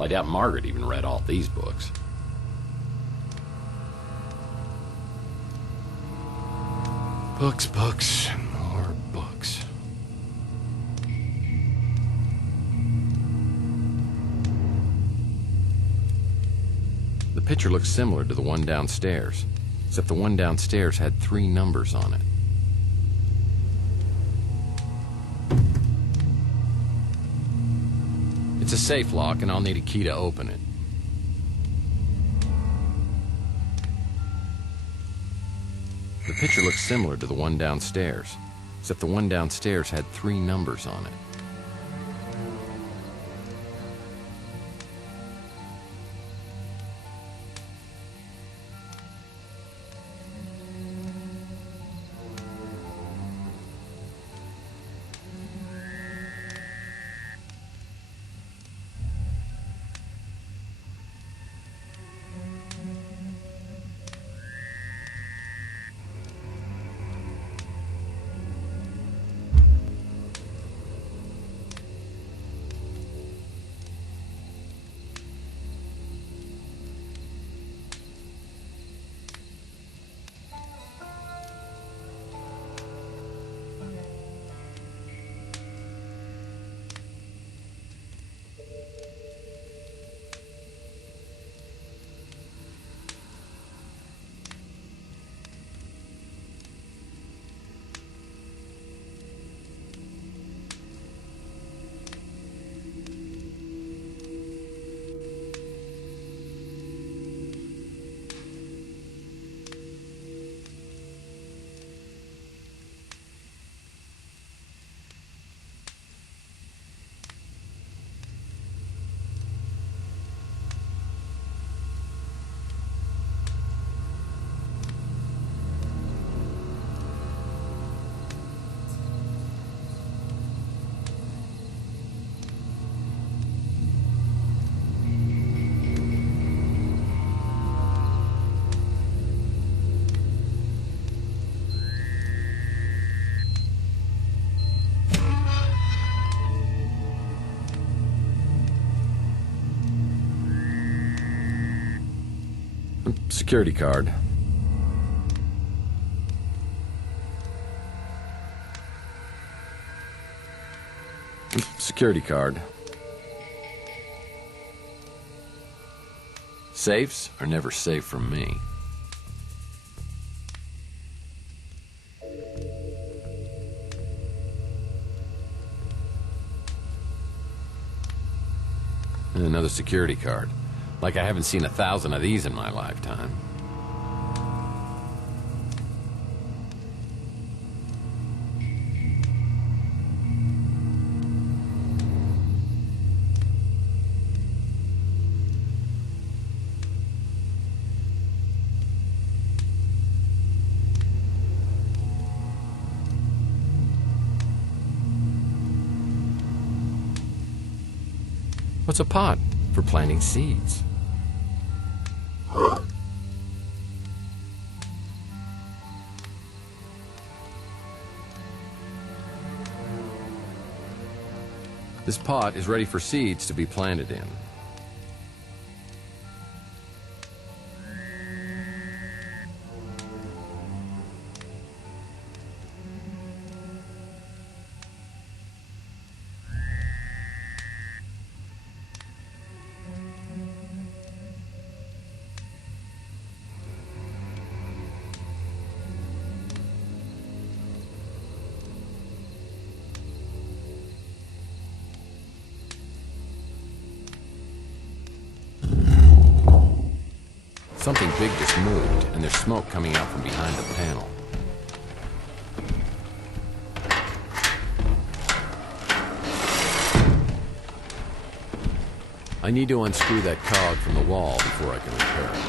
Well, I doubt Margaret even read all these books. Books, books, and more books. The picture looks similar to the one downstairs, except the one downstairs had 3 numbers on it. It's a safe lock, and I'll need a key to open it. The picture looks similar to the one downstairs, except the one downstairs had 3 numbers on it. Security card. Security card. Safes are never safe from me. And another security card. Like I haven't seen 1,000 of these in my lifetime. What's a pot? For planting seeds. This pot is ready for seeds to be planted in. Something big just moved, and there's smoke coming out from behind the panel. I need to unscrew that cog from the wall before I can repair it.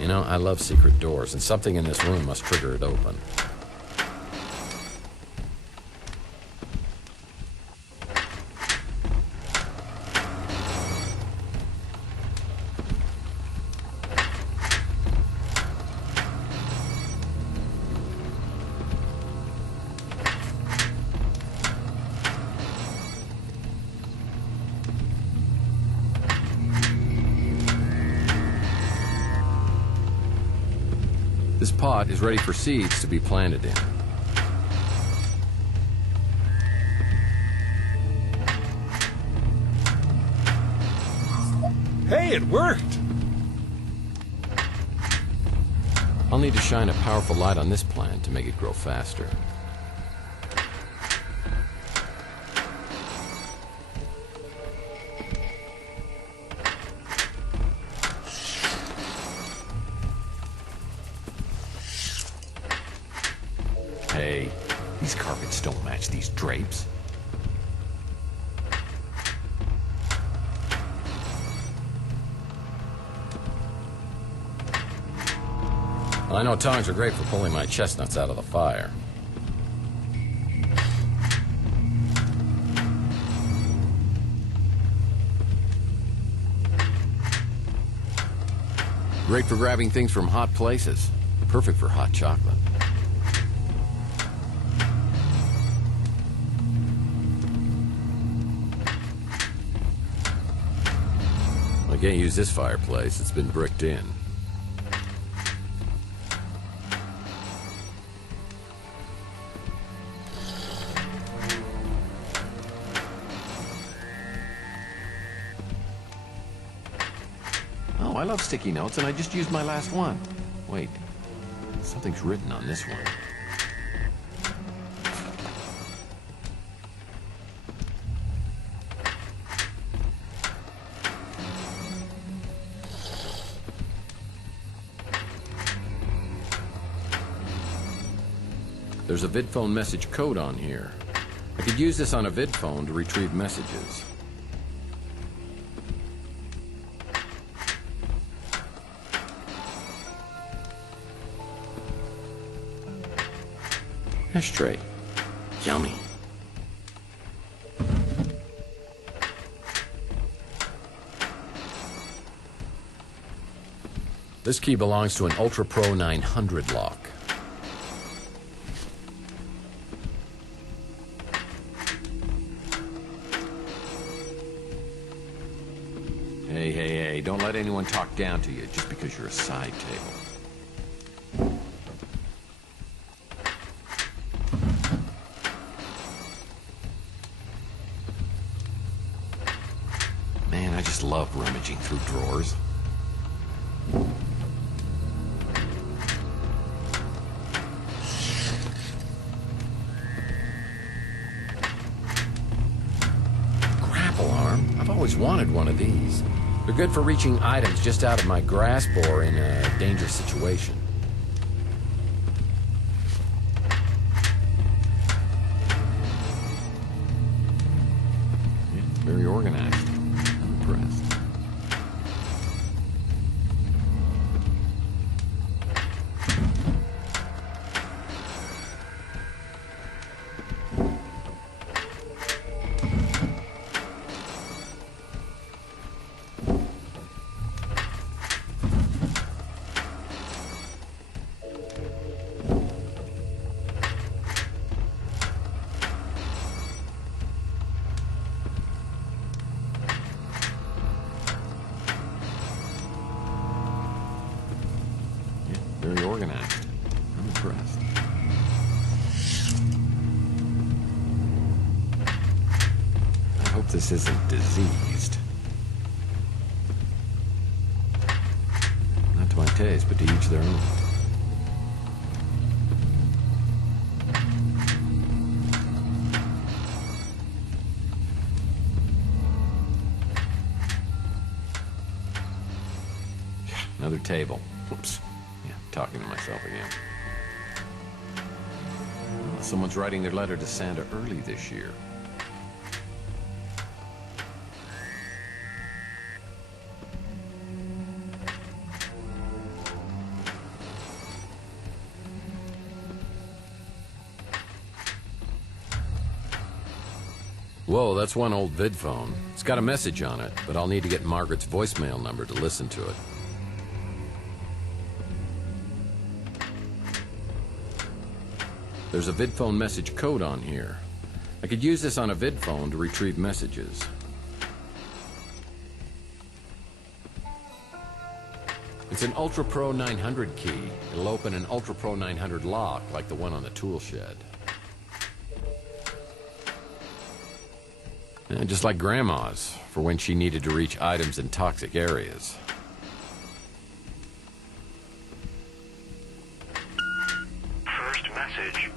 You know, I love secret doors, and something in this room must trigger it open. This pot is ready for seeds to be planted in. Hey, it worked! I'll need to shine a powerful light on this plant to make it grow faster. Hey, these carpets don't match these drapes. I know tongs are great for pulling my chestnuts out of the fire. Great for grabbing things from hot places. Perfect for hot chocolate. I can't use this fireplace. It's been bricked in. Oh, I love sticky notes, and I just used my last one. Wait, something's written on this one. There's a VidPhone message code on here. I could use this on a VidPhone to retrieve messages. Ashtray. Yummy. This key belongs to an Ultra Pro 900 lock. Hey, don't let anyone talk down to you just because you're a side table. Man, I just love rummaging through drawers. Grapple arm? I've always wanted one of these. They're good for reaching items just out of my grasp or in a dangerous situation. Yeah, very organized. I'm impressed. Very organized. I'm impressed. I hope this isn't diseased. Not to my taste, but to each their own. Another table. Whoops. Talking to myself again. Well, someone's writing their letter to Santa early this year. Whoa, that's one old VidPhone. It's got a message on it, but I'll need to get Margaret's voicemail number to listen to it. There's a VidPhone message code on here. I could use this on a VidPhone to retrieve messages. It's an Ultra Pro 900 key. It'll open an Ultra Pro 900 lock like the one on the tool shed. And just like Grandma's, for when she needed to reach items in toxic areas. First message.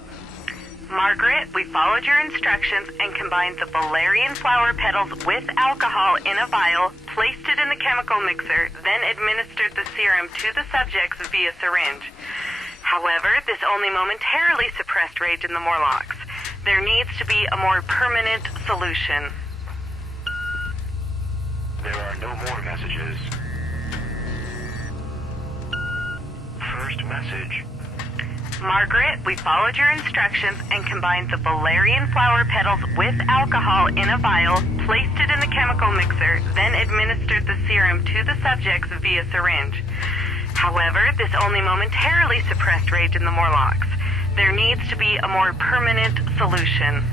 Margaret, we followed your instructions and combined the valerian flower petals with alcohol in a vial, placed it in the chemical mixer, then administered the serum to the subjects via syringe. However, this only momentarily suppressed rage in the Morlocks. There needs to be a more permanent solution. There are no more messages. First message. Margaret, we followed your instructions and combined the valerian flower petals with alcohol in a vial, placed it in the chemical mixer, then administered the serum to the subjects via syringe. However, this only momentarily suppressed rage in the Morlocks. There needs to be a more permanent solution.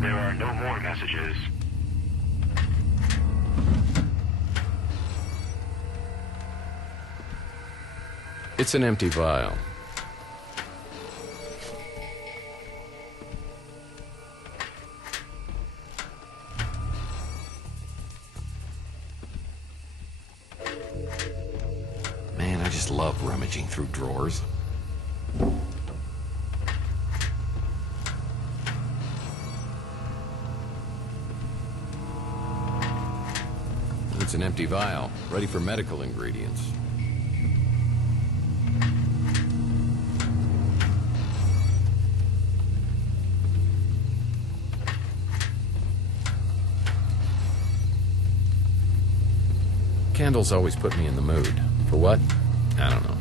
There are no more messages. It's an empty vial. Man, I just love rummaging through drawers. It's an empty vial, ready for medical ingredients. Candles always put me in the mood. For what? I don't know.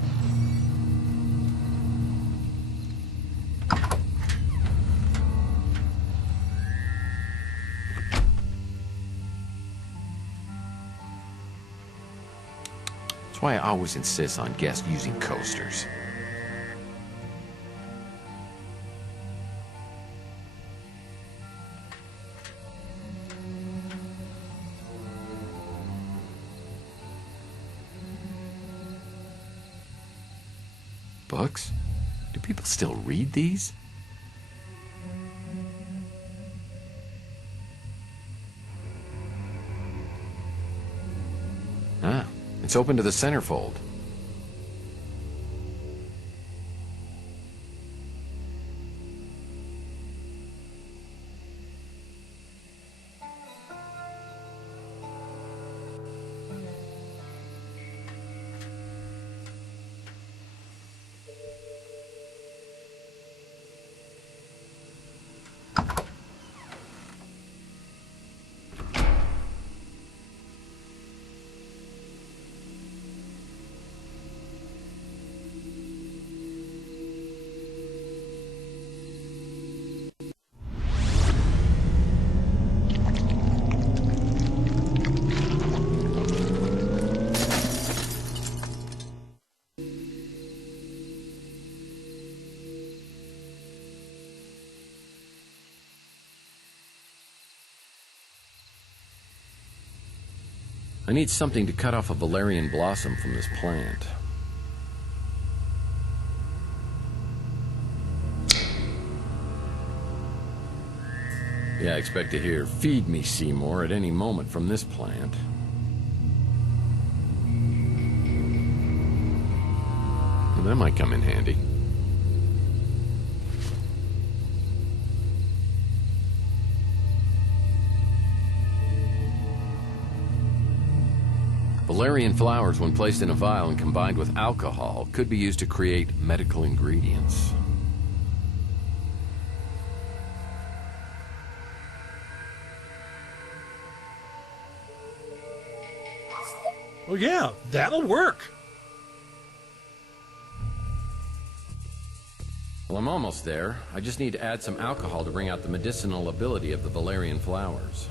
That's why I always insist on guests using coasters. Books? Do people still read these? Ah, it's open to the centerfold. I need something to cut off a valerian blossom from this plant. Yeah, I expect to hear, "Feed me, Seymour," at any moment from this plant. Well, that might come in handy. Valerian flowers, when placed in a vial and combined with alcohol, could be used to create medical ingredients. Oh yeah, that'll work. Well, I'm almost there. I just need to add some alcohol to bring out the medicinal ability of the valerian flowers.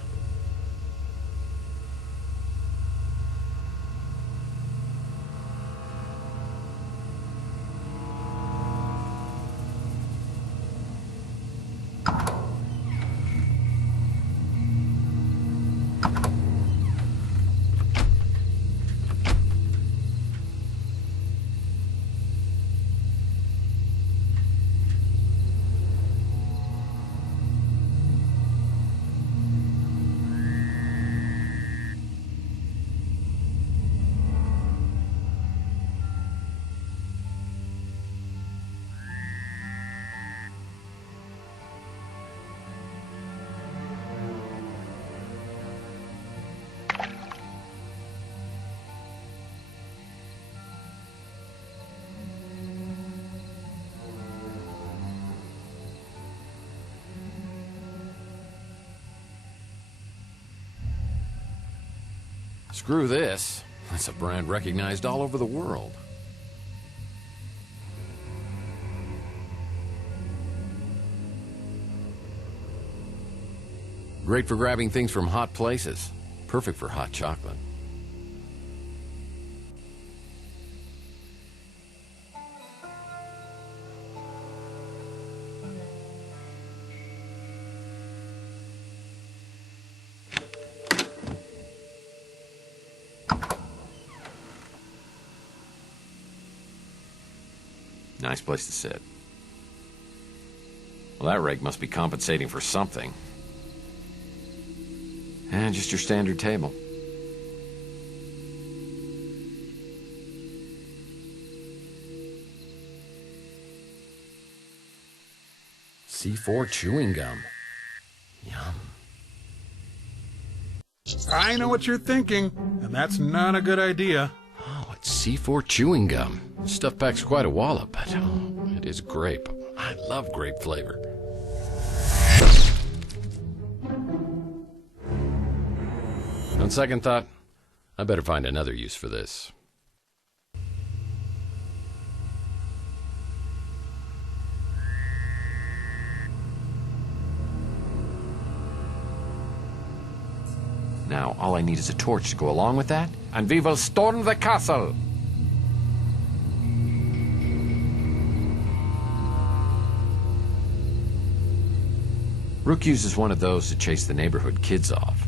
Screw this. That's a brand recognized all over the world. Great for grabbing things from hot places. Perfect for hot chocolate. Nice place to sit. Well, that rake must be compensating for something. And just your standard table. C4 chewing gum. Yum. I know what you're thinking, and that's not a good idea. Oh, it's C4 chewing gum. Stuff packs quite a wallop, but it is grape. I love grape flavor. On second thought, I better find another use for this. Now, all I need is a torch to go along with that, and we will storm the castle! Rook uses one of those to chase the neighborhood kids off.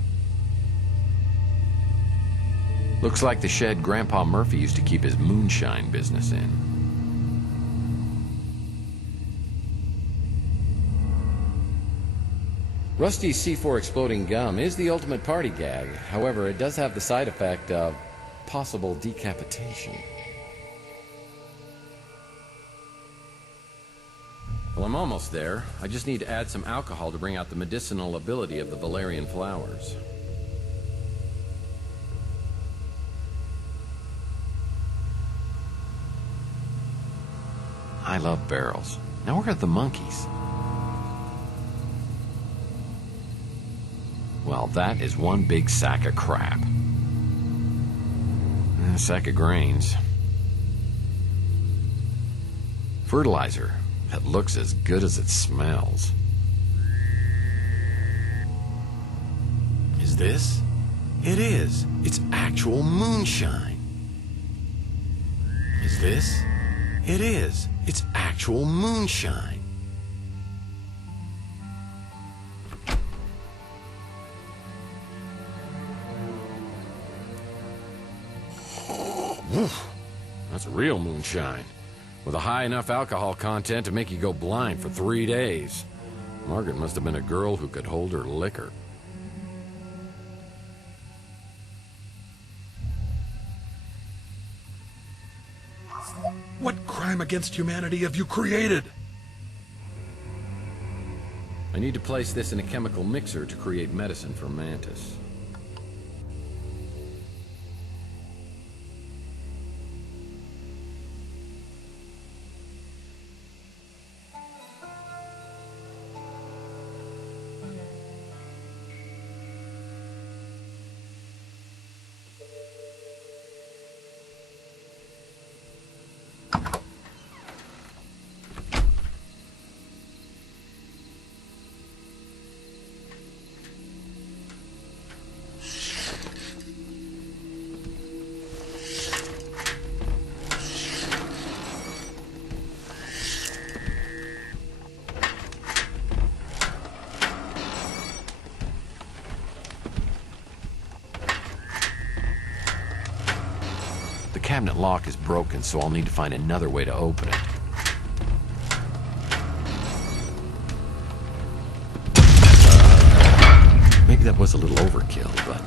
Looks like the shed Grandpa Murphy used to keep his moonshine business in. Rusty's C4 exploding gum is the ultimate party gag. However, it does have the side effect of possible decapitation. Well, I'm almost there. I just need to add some alcohol to bring out the medicinal ability of the valerian flowers. I love barrels. Now where are the monkeys? Well, that is one big sack of crap. A sack of grains. Fertilizer that looks as good as it smells. Is this? It is. It's actual moonshine. Is this? It is. It's actual moonshine. Oof. That's real moonshine. With a high enough alcohol content to make you go blind for 3 days. Margaret must have been a girl who could hold her liquor. What crime against humanity have you created? I need to place this in a chemical mixer to create medicine for Mantis. The cabinet lock is broken, so I'll need to find another way to open it. Maybe that was a little overkill, but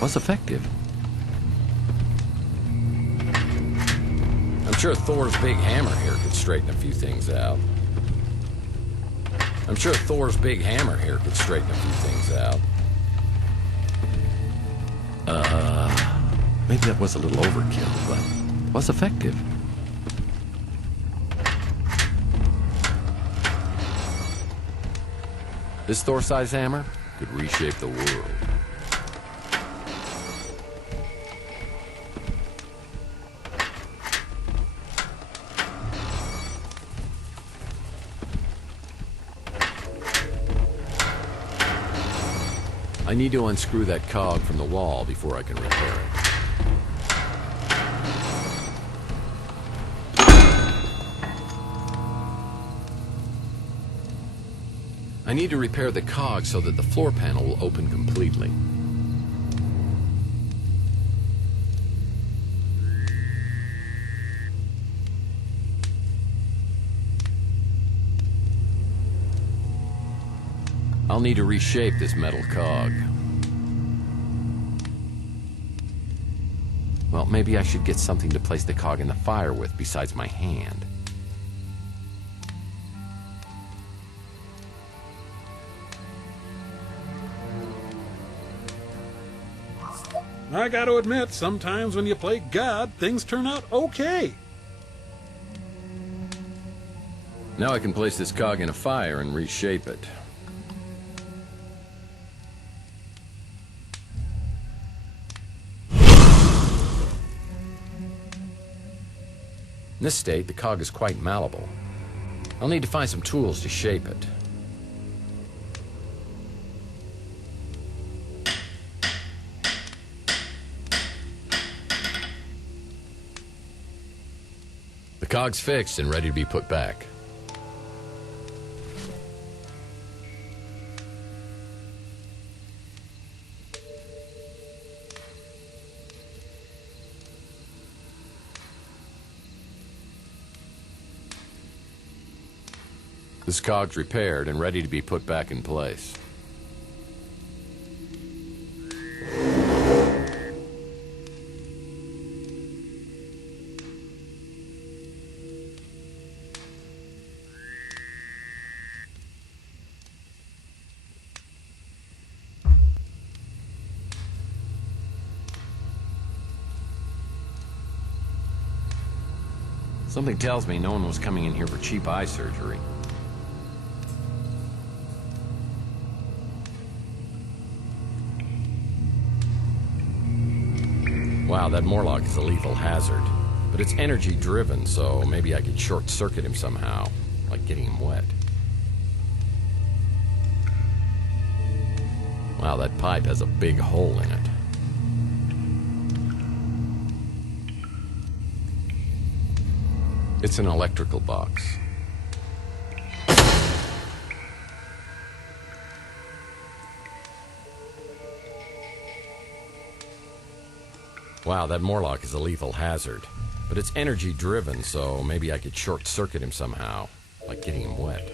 was effective. I'm sure Thor's big hammer here could straighten a few things out. Maybe that was a little overkill, but was effective. This Thor-sized hammer could reshape the world. I need to unscrew that cog from the wall before I can repair it. I need to repair the cog so that the floor panel will open completely. I'll need to reshape this metal cog. Well, maybe I should get something to place the cog in the fire with besides my hand. I gotta admit, sometimes when you play God, things turn out okay. Now I can place this cog in a fire and reshape it. In this state, the cog is quite malleable. I'll need to find some tools to shape it. The cog's fixed and ready to be put back. This cog's repaired and ready to be put back in place. Something tells me no one was coming in here for cheap eye surgery. Wow, that Morlock is a lethal hazard. But it's energy driven, so maybe I could short circuit him somehow, like getting him wet. Wow, that pipe has a big hole in it. It's an electrical box. Wow, that Morlock is a lethal hazard. But it's energy driven, so maybe I could short circuit him somehow, like getting him wet.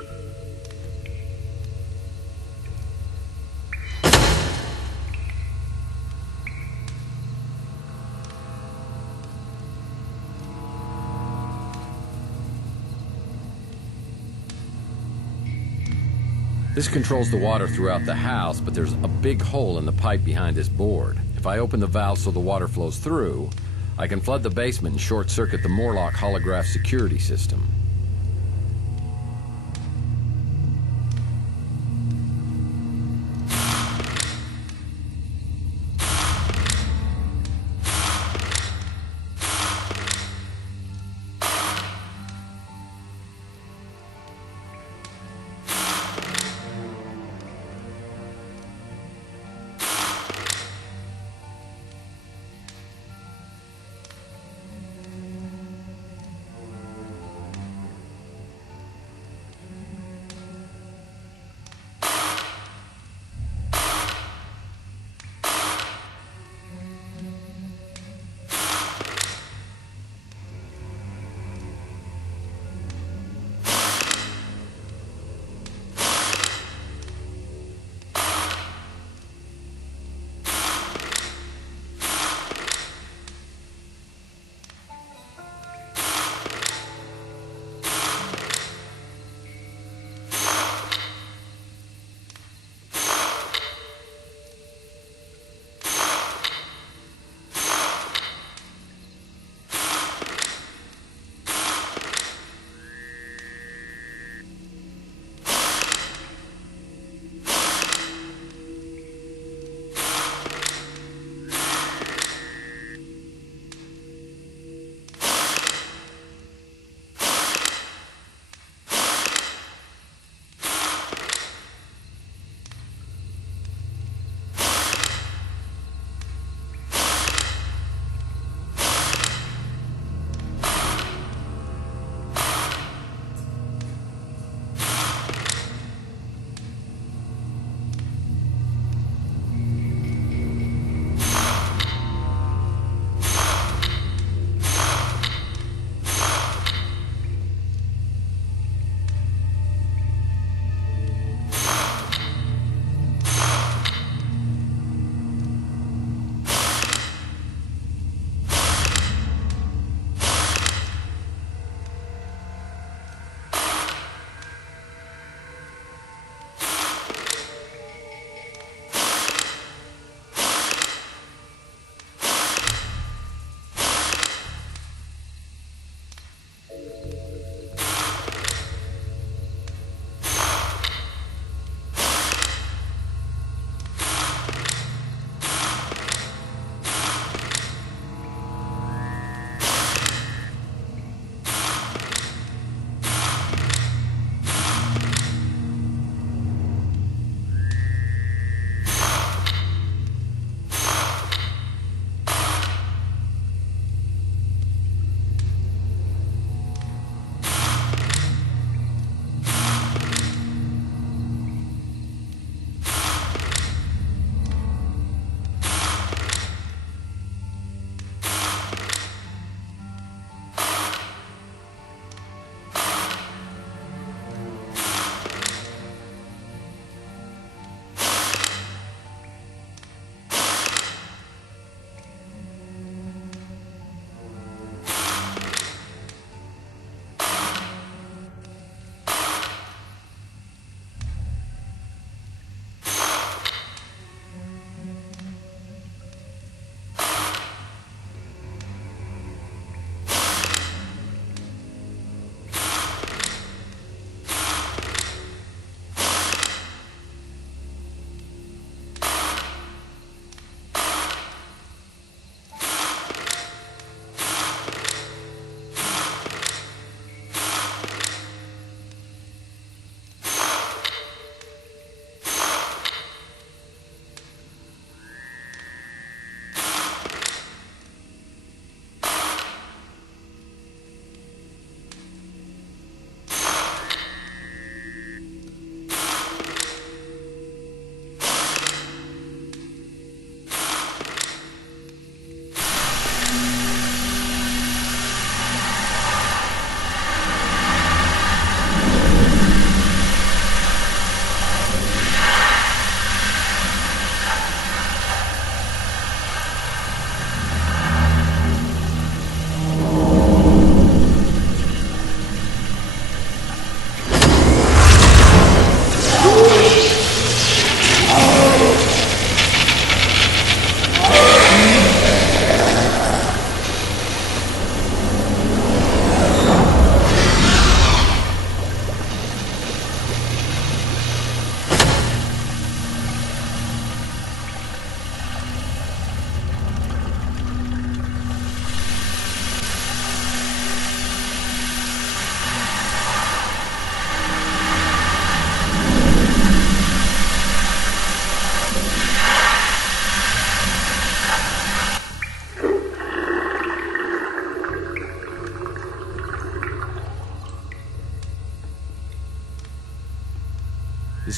This controls the water throughout the house, but there's a big hole in the pipe behind this board. If I open the valve so the water flows through, I can flood the basement and short-circuit the Morlock holograph security system.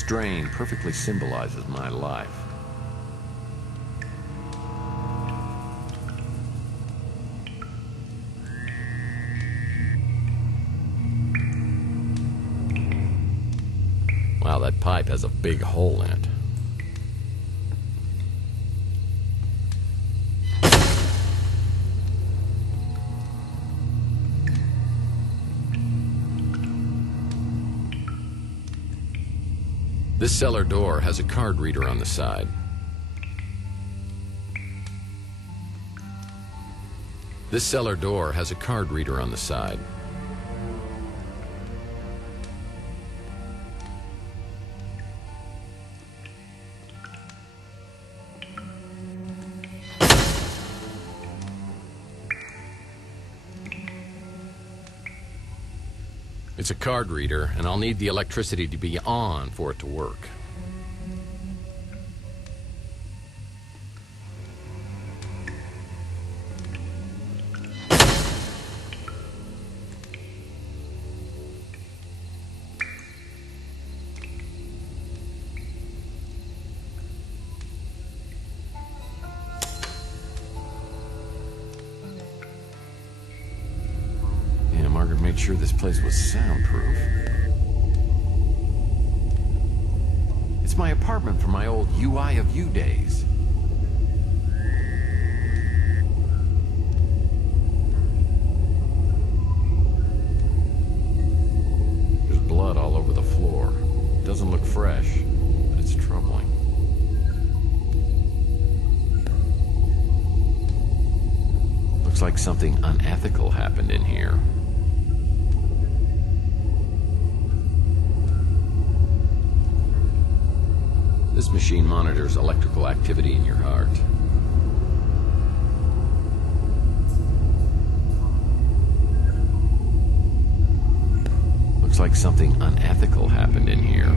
This drain perfectly symbolizes my life. Wow, that pipe has a big hole in it. This cellar door has a card reader on the side. This cellar door has a card reader on the side. It's a card reader, and I'll need the electricity to be on for it to work. Margaret made sure this place was soundproof. It's my apartment from my old UI of U days. There's blood all over the floor. It doesn't look fresh, but it's troubling. Looks like something unethical happened in here. This machine monitors electrical activity in your heart. Looks like something unethical happened in here.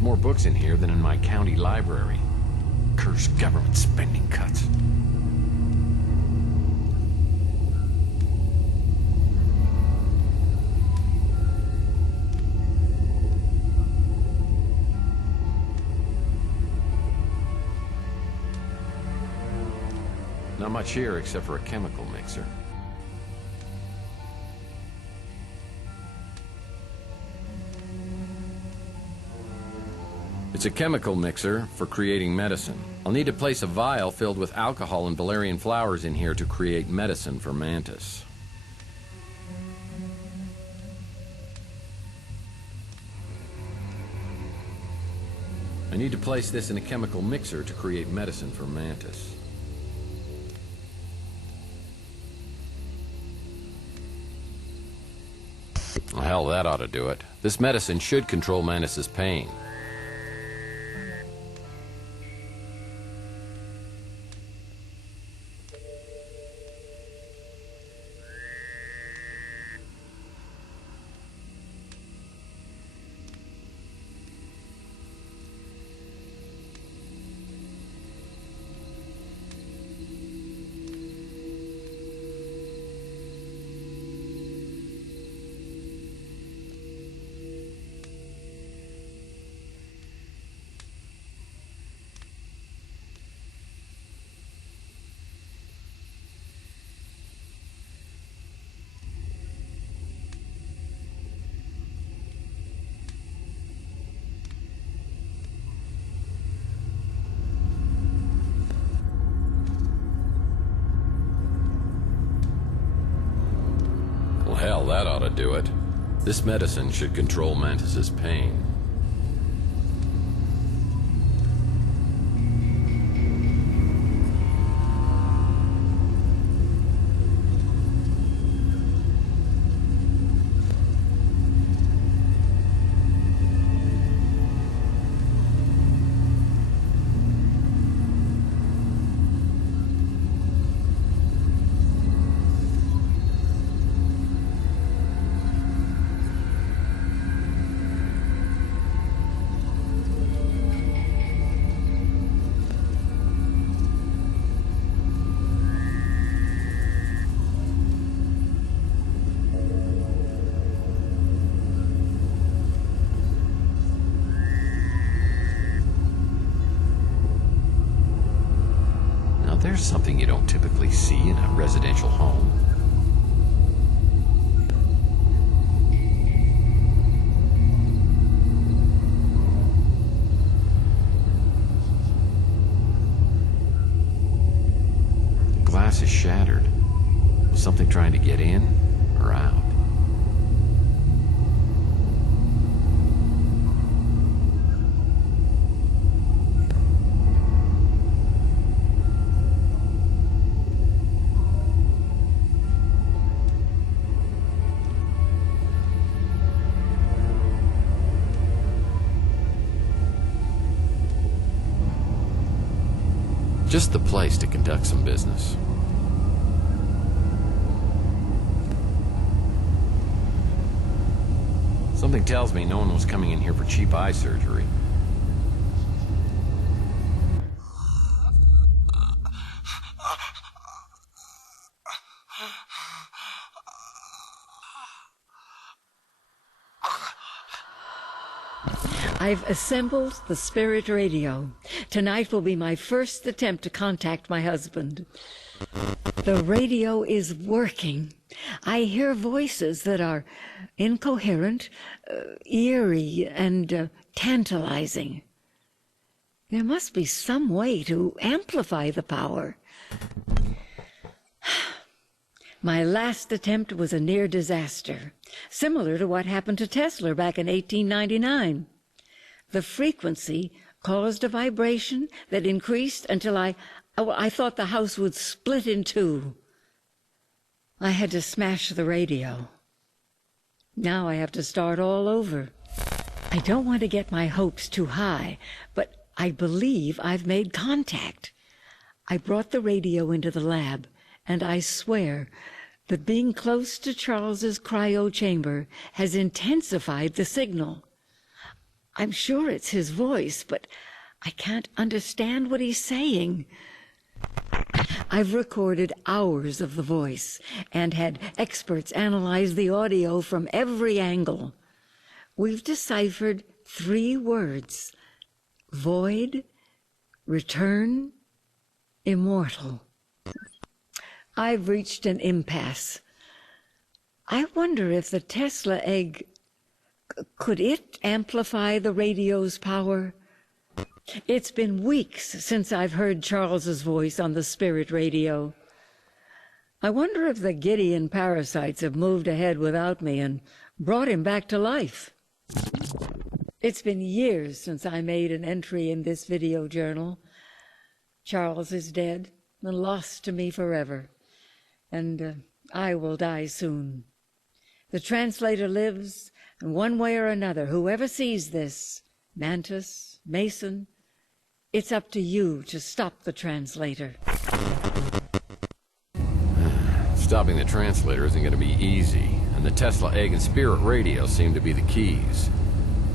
More books in here than in my county library. Cursed government spending cuts. Not much here except for a chemical mixer. It's a chemical mixer for creating medicine. I'll need to place a vial filled with alcohol and valerian flowers in here to create medicine for Mantis. I need to place this in a chemical mixer to create medicine for Mantis. Well, hell, that ought to do it. This medicine should control Mantis's pain. Well, that ought to do it. This medicine should control Mantis's pain. There's something you don't typically see in a residential home. The glass is shattered. Was something trying to get in or out? Just the place to conduct some business. Something tells me no one was coming in here for cheap eye surgery. I've assembled the spirit radio. Tonight will be my first attempt to contact my husband. The radio is working. I hear voices that are incoherent, eerie, and tantalizing. There must be some way to amplify the power. My last attempt was a near disaster, similar to what happened to Tesla back in 1899. The frequency caused a vibration that increased until I thought the house would split in two. I had to smash the radio. Now I have to start all over. I don't want to get my hopes too high, but I believe I've made contact. I brought the radio into the lab, and I swear that being close to Charles's cryo chamber has intensified the signal. I'm sure it's his voice, but I can't understand what he's saying. I've recorded hours of the voice and had experts analyze the audio from every angle. We've deciphered 3 words: void, return, immortal. I've reached an impasse. I wonder if the Tesla egg, could it amplify the radio's power? It's been weeks since I've heard Charles's voice on the spirit radio. I wonder if the Gideon parasites have moved ahead without me and brought him back to life. It's been years since I made an entry in this video journal. Charles is dead and lost to me forever, and I will die soon. The translator lives, and one way or another, whoever sees this, Mantis, Mason, it's up to you to stop the translator. Stopping the translator isn't going to be easy, and the Tesla egg and spirit radio seem to be the keys.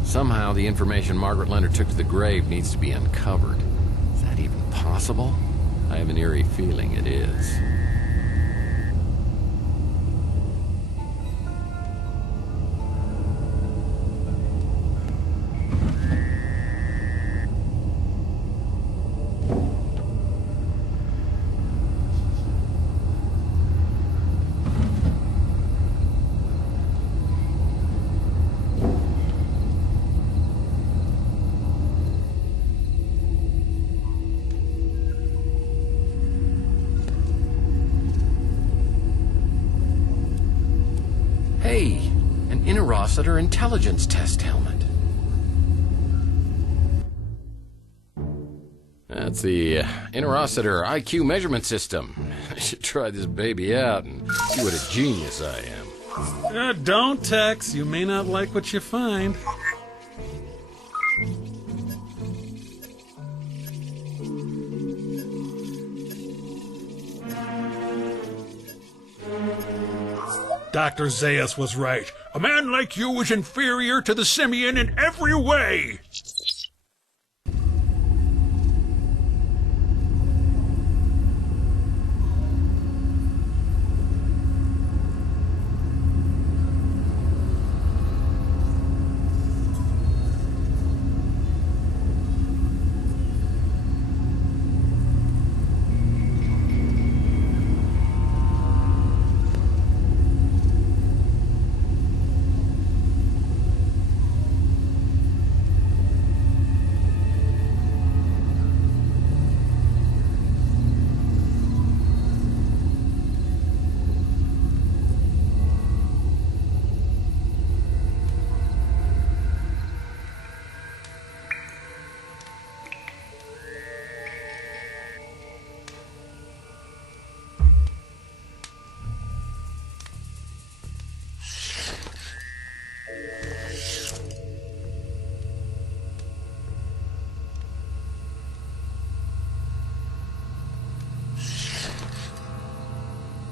Somehow the information Margaret Leonard took to the grave needs to be uncovered. Is that even possible? I have an eerie feeling it is. Hey, an Interocitor intelligence test helmet. That's the Interocitor IQ measurement system. I should try this baby out and see what a genius I am. Don't text. You may not like what you find. Dr. Zaius was right. A man like you is inferior to the simian in every way.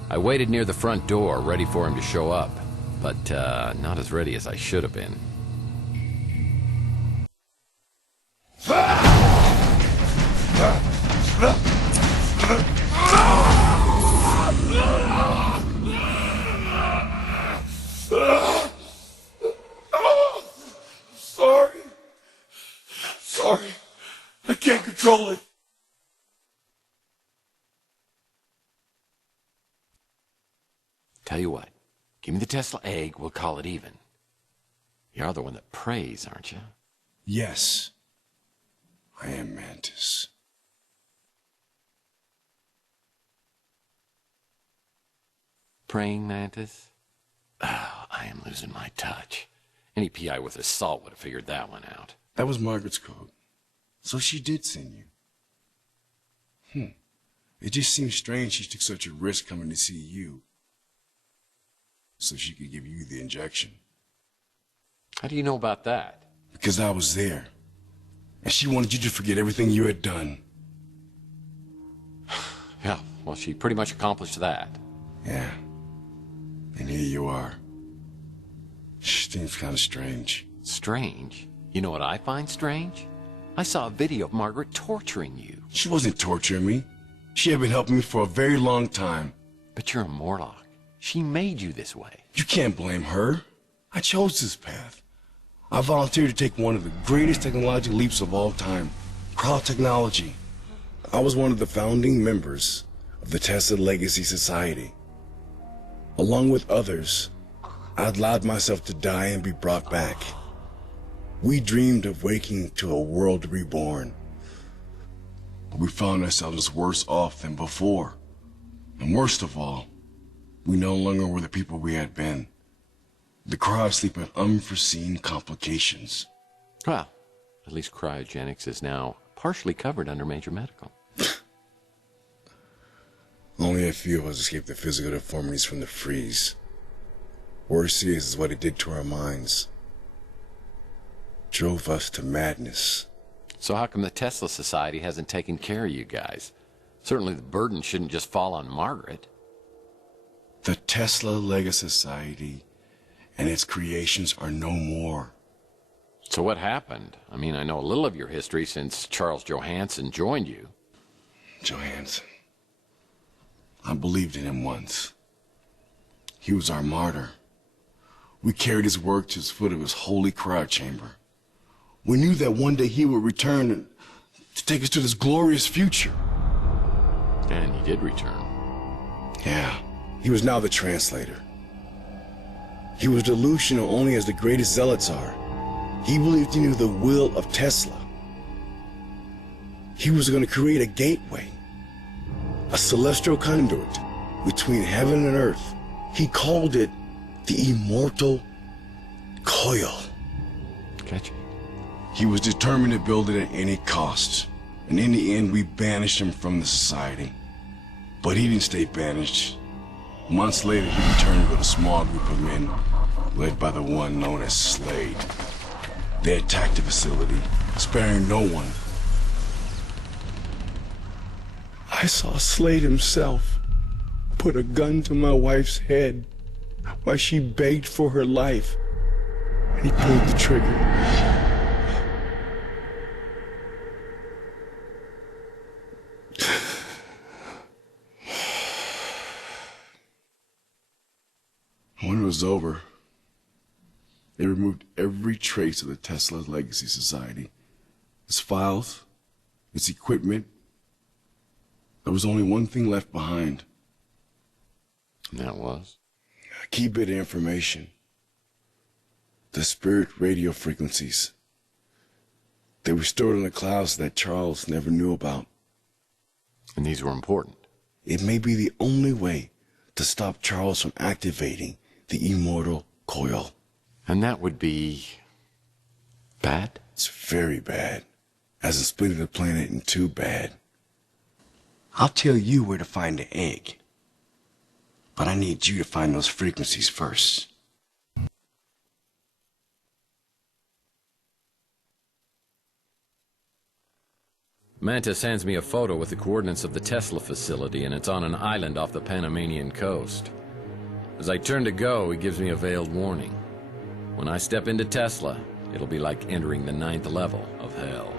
I waited near the front door, ready for him to show up, but not as ready as I should have been. Sorry. I can't control it. Tell you what, give me the Tesla egg, we'll call it even. You're the one that prays, aren't you? Yes. I am Mantis. Praying Mantis? Oh, I am losing my touch. Any PI with a salt would have figured that one out. That was Margaret's code. So she did send you. It just seems strange she took such a risk coming to see you. So she could give you the injection. How do you know about that? Because I was there. And she wanted you to forget everything you had done. Yeah, well, she pretty much accomplished that. Yeah. And here you are. She seems kind of strange. Strange? You know what I find strange? I saw a video of Margaret torturing you. She wasn't torturing me. She had been helping me for a very long time. But you're a Morlock. She made you this way. You can't blame her. I chose this path. I volunteered to take one of the greatest technological leaps of all time, cryotechnology. I was one of the founding members of the Tesla Legacy Society. Along with others, I allowed myself to die and be brought back. We dreamed of waking to a world reborn. We found ourselves worse off than before. And worst of all, we no longer were the people we had been. The cryosleep had unforeseen complications. Well, at least cryogenics is now partially covered under major medical. Only a few of us escaped the physical deformities from the freeze. Worse is what it did to our minds. Drove us to madness. So how come the Tesla Society hasn't taken care of you guys? Certainly the burden shouldn't just fall on Margaret. The Tesla Legacy Society and its creations are no more. So what happened? I mean, I know a little of your history since Charles Johansson joined you. Johansson. I believed in him once. He was our martyr. We carried his work to the foot of his holy cryo chamber. We knew that one day he would return to take us to this glorious future. And he did return. Yeah, he was now the translator. He was delusional only as the greatest zealots are. He believed he knew the will of Tesla. He was going to create a gateway, a celestial conduit between heaven and earth. He called it The immortal coil. Catch. He was determined to build it at any cost. And in the end, we banished him from the society. But he didn't stay banished. Months later, he returned with a small group of men, led by the one known as Slade. They attacked the facility, sparing no one. I saw Slade himself put a gun to my wife's head while she begged for her life. And he pulled the trigger. When it was over, they removed every trace of the Tesla Legacy Society. Its files, its equipment. There was only one thing left behind. And that was? A key bit of information. The spirit radio frequencies. They were stored in the clouds that Charles never knew about. And these were important. It may be the only way to stop Charles from activating the immortal coil. And that would be bad? It's very bad. As in splitting the planet in two bad. I'll tell you where to find the egg. But I need you to find those frequencies first. Mantis hands me a photo with the coordinates of the Tesla facility, and it's on an island off the Panamanian coast. As I turn to go, he gives me a veiled warning. When I step into Tesla, it'll be like entering the 9th level of hell.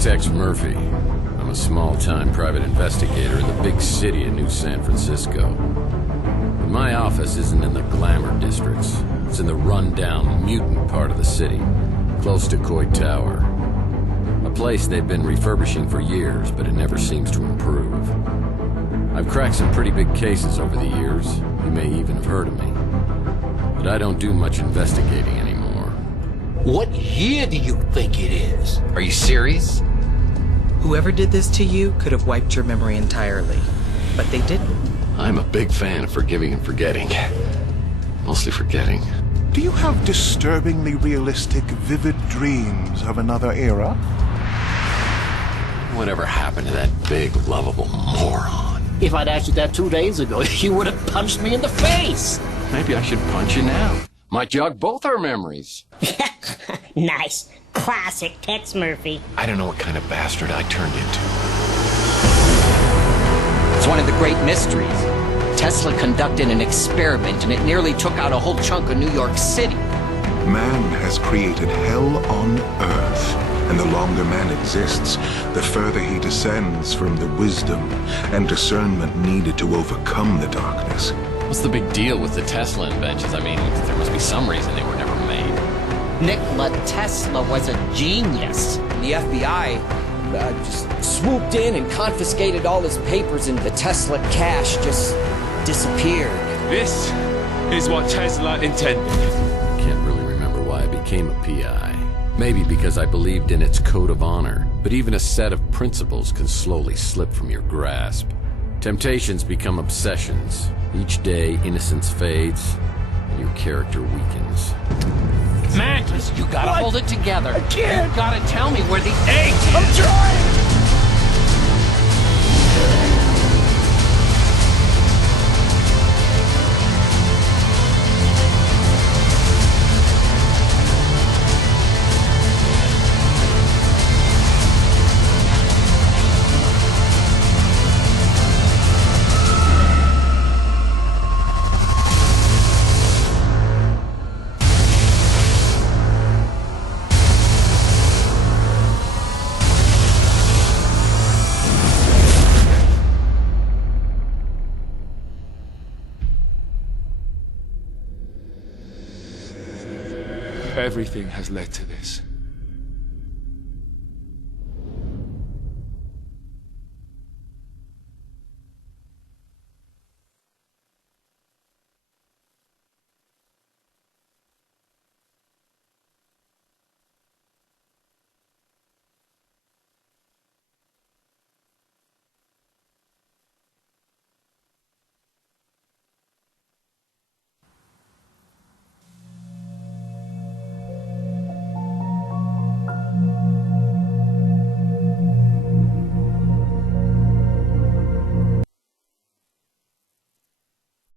Tex Murphy. I'm a small-time private investigator in the big city of New San Francisco. But my office isn't in the glamour districts. It's in the run-down, mutant part of the city, close to Coit Tower. A place they've been refurbishing for years, but it never seems to improve. I've cracked some pretty big cases over the years. You may even have heard of me. But I don't do much investigating anymore. What year do you think it is? Are you serious? Whoever did this to you could have wiped your memory entirely, but they didn't. I'm a big fan of forgiving and forgetting. Mostly forgetting. Do you have disturbingly realistic, vivid dreams of another era? Whatever happened to that big, lovable moron? If I'd asked you that 2 days ago, you would have punched me in the face. Maybe I should punch you now. Might jog both our memories. Nice. Classic Tex Murphy. I don't know what kind of bastard I turned into. It's one of the great mysteries. Tesla conducted an experiment and it nearly took out a whole chunk of New York City. Man has created hell on earth, and the longer man exists, the further he descends from the wisdom and discernment needed to overcome the darkness. What's the big deal with the Tesla inventions? I mean, there must be some reason they were never made. Nikola Tesla was a genius. The FBI just swooped in and confiscated all his papers, and the Tesla cash just disappeared. This is what Tesla intended. I can't really remember why I became a PI. Maybe because I believed in its code of honor. But even a set of principles can slowly slip from your grasp. Temptations become obsessions. Each day, innocence fades, and your character weakens. Mantis, you gotta hold it together. I can't. You gotta tell me where the egg is. I'm trying! Everything has led to this.